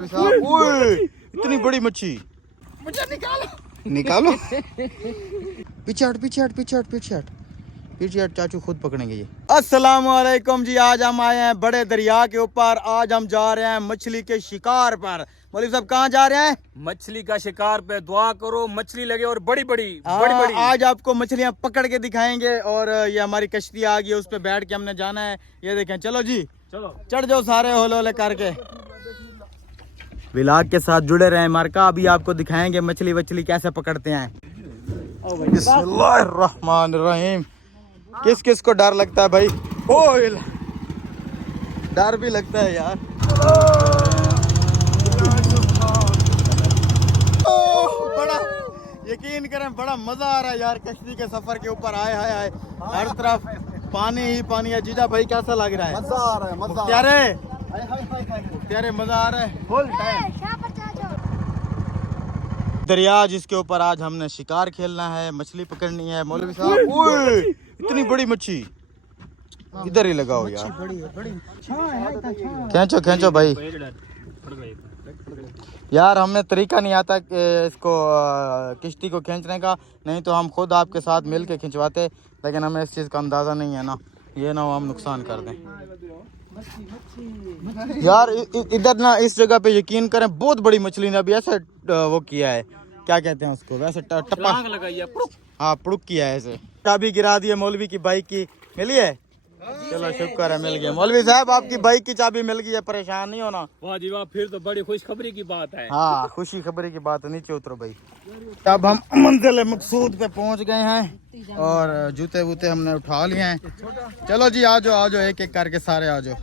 ओए इतनी बड़ी मच्छी, मुझे निकालो निकालो। पीछे हट पीछे हट पीछे हट पीछे हट पीछे हट, चाचू खुद पकड़ेंगे ये। अस्सलाम वालेकुम जी, आज हम आए हैं बड़े दरिया के ऊपर। आज हम जा रहे हैं मछली के शिकार पर। मौलवी साहब कहाँ जा रहे हैं? मछली का शिकार पे दुआ करो मछली लगे और बड़ी बड़ी। आज आपको मछलियाँ पकड़ के दिखाएंगे और ये हमारी कश्ती आ गई है, उस पर बैठ के हमने जाना है। ये देखें, चलो जी चलो चढ़ जाओ सारे होले होले करके। व्लॉग के साथ जुड़े रहे मार्का, अभी आपको दिखाएंगे मछली वछली कैसे पकड़ते हैं। बिस्मिल्लाहिर्रहमानिर्रहीम। किस किस को डर लगता है भाई? ओ डर भी लगता है यार। बड़ा यकीन करें, बड़ा मजा आ रहा है यार कश्ती के सफर के ऊपर। आए हाय हाय, हर तरफ पानी ही पानी है। जीजा भाई कैसा लग रहा है? मजा आ रहा है, मजा प्यारे मजा आ रहा है फुल टाइम। दरिया जिसके ऊपर आज हमने शिकार खेलना है, मछली पकड़नी है। मौलवी साहब ओए इतनी बड़ी मच्छी, इधर ही लगाओ यार। खींचो खींचो भाई यार, हमें तरीका नहीं आता कि इसको किश्ती को खींचने का, नहीं तो हम खुद आपके साथ मिल के खिंचवाते, लेकिन हमें इस चीज़ का अंदाज़ा नहीं है ना, ये ना हो हम नुकसान कर दें यार। इधर ना इस जगह पे यकीन करें बहुत बड़ी मछली ने अभी ऐसे वो किया है, क्या कहते हैं उसको, वैसे टप्पा लगाई है, हाँ पुड़ुक किया है ऐसे। चाबी गिरा दी है मौलवी की बाइक की, मिली है? चलो शुक्र है मिल गया। मौलवी साहब आपकी बाइक की चाबी मिल गई है, परेशान नहीं होना। वाह जी वाह, फिर तो बड़ी खुशखबरी की बात है। हाँ खुशी खबरी की बात है। नीचे उतरो भाई। अब हम मंजिल मकसूद पे पहुंच गए हैं और जूते वूते हमने उठा लिए हैं। चलो जी आ जाओ एक एक करके सारे आ जाओ।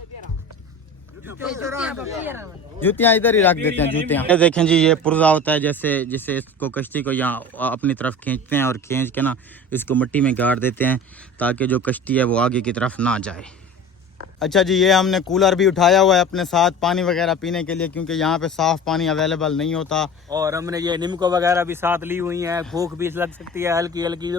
जूतियाँ इधर ही रख देते हैं जूतियाँ। ये देखें जी, ये पुर्जा होता है, जैसे जिसे इसको कश्ती को यहाँ अपनी तरफ खींचते हैं और खींच के ना इसको मिट्टी में गाड़ देते हैं ताकि जो कश्ती है वो आगे की तरफ ना जाए। अच्छा जी, ये हमने कूलर भी उठाया हुआ है अपने साथ पानी वगैरह पीने के लिए, क्योंकि यहाँ पे साफ पानी अवेलेबल नहीं होता। और हमने ये नीमको वगैरह भी साथ ली हुई है, भूख भी लग सकती है हल्की हल्की।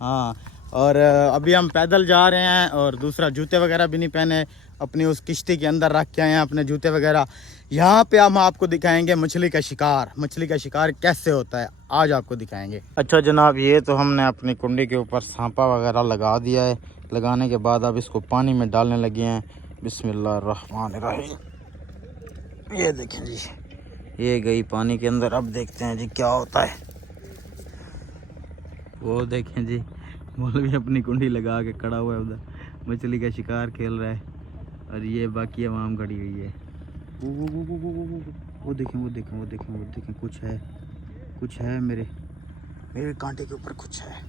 हाँ, और अभी हम पैदल जा रहे हैं और दूसरा जूते वगैरह भी नहीं पहने, अपनी उस किश्ती के अंदर रख के आए हैं अपने जूते वगैरह। यहाँ पे हम आपको दिखाएंगे मछली का शिकार। मछली का शिकार कैसे होता है आज आपको दिखाएंगे। अच्छा जनाब, ये तो हमने अपनी कुंडी के ऊपर सांपा वगैरह लगा दिया है। लगाने के बाद अब इसको पानी में डालने लगे हैं। बिस्मिल्लाहिर्रहमानिर्रहीम। ये देखें जी, ये गई पानी के अंदर। अब देखते हैं जी क्या होता है। वो देखें जी, मौलवी अपनी कुंडी लगा के खड़ा हुआ है, उधर मछली का शिकार खेल रहा है और ये बाकी आवाम खड़ी हुई है। वो देखें कुछ है मेरे कांटे के ऊपर कुछ है।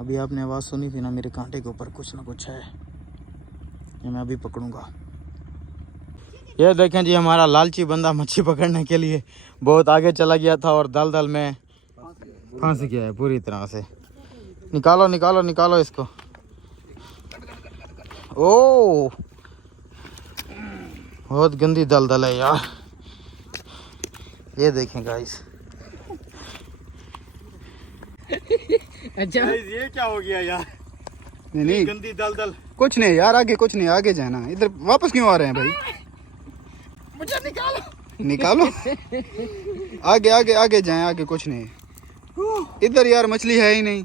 अभी आपने आवाज़ सुनी थी ना, मेरे कांटे के ऊपर कुछ ना कुछ है, ये मैं अभी पकड़ूंगा। ये देखें जी, हमारा लालची बंदा मच्छी पकड़ने के लिए बहुत आगे चला गया था और दलदल में फंस गया है पूरी तरह से। निकालो निकालो निकालो इसको। ओ बहुत गंदी दलदल है यार। ये देखें गाइस। अच्छा ये क्या हो गया यार? नहीं गंदी दलदल। कुछ नहीं यार, आगे कुछ नहीं, आगे जाना। इधर वापस क्यों आ रहे हैं भाई? मुझे निकालो आगे आगे आगे जाएं, आगे कुछ नहीं। इधर यार मछली है ही नहीं,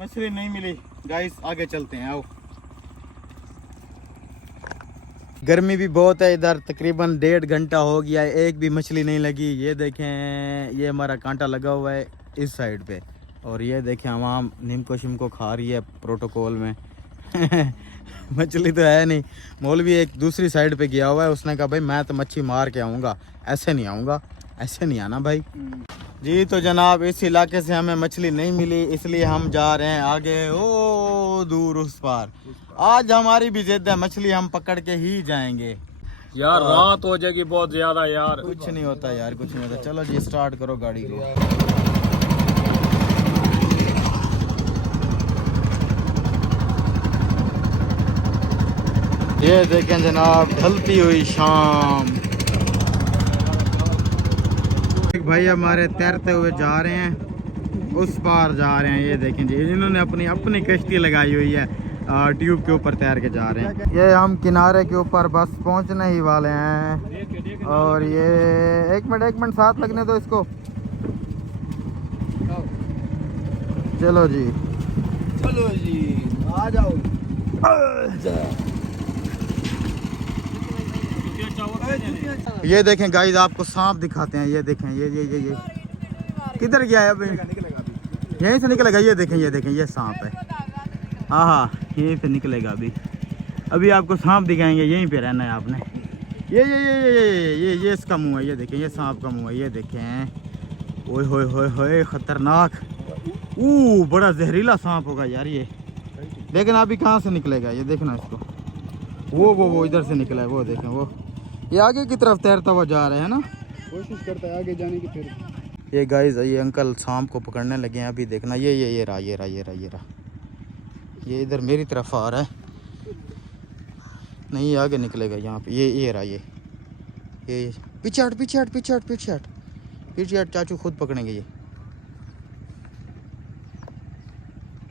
मछली नहीं मिली गाइस, आगे चलते हैं आओ। गर्मी भी बहुत है इधर, तकरीबन 1.5 घंटा हो गया है, एक भी मछली नहीं लगी। ये देखें, ये हमारा कांटा लगा हुआ है इस साइड पे, और ये देखें आवाम नीमको शिमको खा रही है प्रोटोकॉल में। मछली तो है नहीं। मौलवी एक दूसरी साइड पे गया हुआ है, उसने कहा भाई मैं तो मच्छी मार के आऊँगा, ऐसे नहीं आऊँगा, ऐसे नहीं आना भाई जी। तो जनाब इस इलाके से हमें मछली नहीं मिली, इसलिए हम जा रहे हैं आगे, ओ दूर उस पार। आज हमारी भी जिद है, मछली हम पकड़ के ही जाएंगे यार। रात हो जाएगी बहुत ज्यादा यार। कुछ नहीं होता यार, कुछ नहीं होता। चलो जी स्टार्ट करो गाड़ी को। ये देखें जनाब, ढलती हुई शाम। भाई हमारे तैरते हुए जा रहे हैं, उस पार जा रहे हैं। ये देखें जी, इन्होंने अपनी कश्ती लगाई हुई है ट्यूब के ऊपर तैर के जा रहे हैं। ये हम किनारे के ऊपर बस पहुंचने ही वाले हैं। और ये एक मिनट साथ लगने दो इसको। चलो जी आ जाओ। ये देखें गाइस, आपको सांप दिखाते हैं। ये देखें, ये किधर गया है अभी? यहीं से निकलेगा। ये देखें ये सांप है। हाँ, यहीं से निकलेगा अभी आपको सांप दिखाएंगे। यहीं पे रहना है आपने। ये इसका मुंह है। ये देखें, ये सांप का मुंह है। ये देखें, ओए होए होए होए, खतरनाक। बड़ा जहरीला सांप होगा यार ये। लेकिन अभी कहाँ से निकलेगा ये देखना इसको। वो इधर से निकला है। वो देखें, वो ये आगे की तरफ तैरता हुआ जा रहा है ना। कोशिश करता है आगे जाने की। फिर ये गाइस, ये अंकल सांप को पकड़ने लगे हैं। अभी देखना, ये रहा। ये इधर मेरी तरफ आ रहा है। नहीं, ये आगे निकलेगा यहाँ पे। ये रहा। ये पीछे हट। चाचू खुद पकड़ेंगे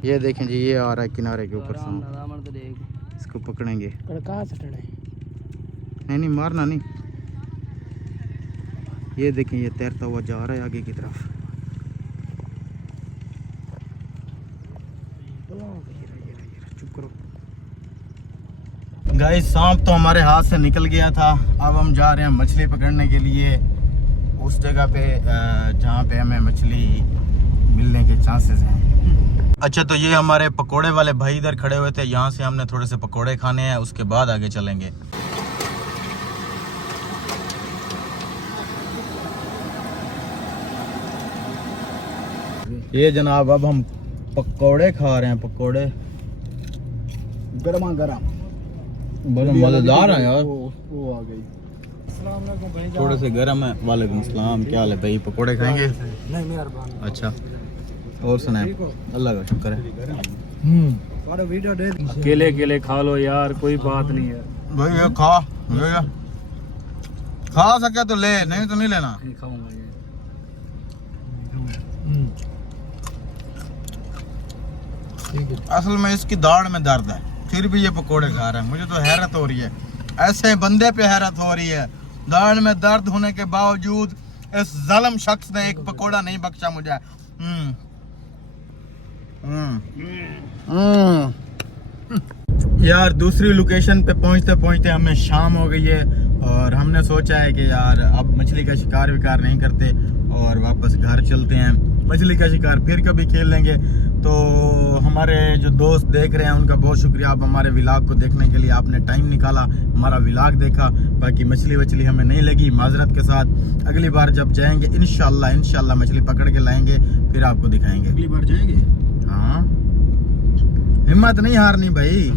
ये देखें जी, ये आ रहा है किनारे के ऊपर सांप। इसको पकड़ेंगे। नहीं, मारना नहीं। ये देखें, ये तैरता हुआ जा रहा है आगे की तरफ। चुप करो गाइस। सांप तो हमारे हाथ से निकल गया था। अब हम जा रहे हैं मछली पकड़ने के लिए उस जगह पे जहाँ पे हमें मछली मिलने के चांसेस हैं। अच्छा, तो ये हमारे पकोड़े वाले भाई इधर खड़े हुए थे। यहाँ से हमने थोड़े से पकोड़े खाने हैं, उसके बाद आगे चलेंगे। ये जनाब, अब हम पकोड़े खा रहे हैं। पकोड़े गरमा गरम बड़े मजेदार हैं यार। वो आ गई। थोड़े से गर्म है। वालेकुम सलाम, क्या हाल है भाई? पकोड़े खाएंगे? नहीं मेहरबान। अच्छा, और सुनाए? अल्लाह का शुक्र है। अकेले अकेले खा लो यार, कोई बात नहीं है। भाई ये खा सके तो ले, नहीं तो नहीं लेना। नहीं खाऊंगा ये। असल में इसकी दाढ़ में दर्द है, फिर भी ये पकोड़े खा रहा है। मुझे तो हैरत हो रही है, ऐसे बंदे पे हैरत हो रही है। दाढ़ में दर्द होने के बावजूद इस जालिम शख्स ने एक पकोड़ा नहीं बख्शा मुझे। यार, दूसरी लोकेशन पे पहुंचते पहुंचते हमें शाम हो गई है और हमने सोचा है कि यार अब मछली का शिकार विकार नहीं करते और वापस घर चलते हैं। मछली का शिकार फिर कभी खेल लेंगे। तो हमारे जो दोस्त देख रहे हैं उनका बहुत शुक्रिया। आप हमारे व्लॉग को देखने के लिए आपने टाइम निकाला, हमारा व्लॉग देखा। बाकी मछली वछली हमें नहीं लगी, माजरत के साथ। अगली बार जब जाएंगे इंशाल्लाह मछली पकड़ के लाएंगे, फिर आपको दिखाएंगे। अगली बार जाएंगे। हाँ, हिम्मत नहीं हारनी भाई।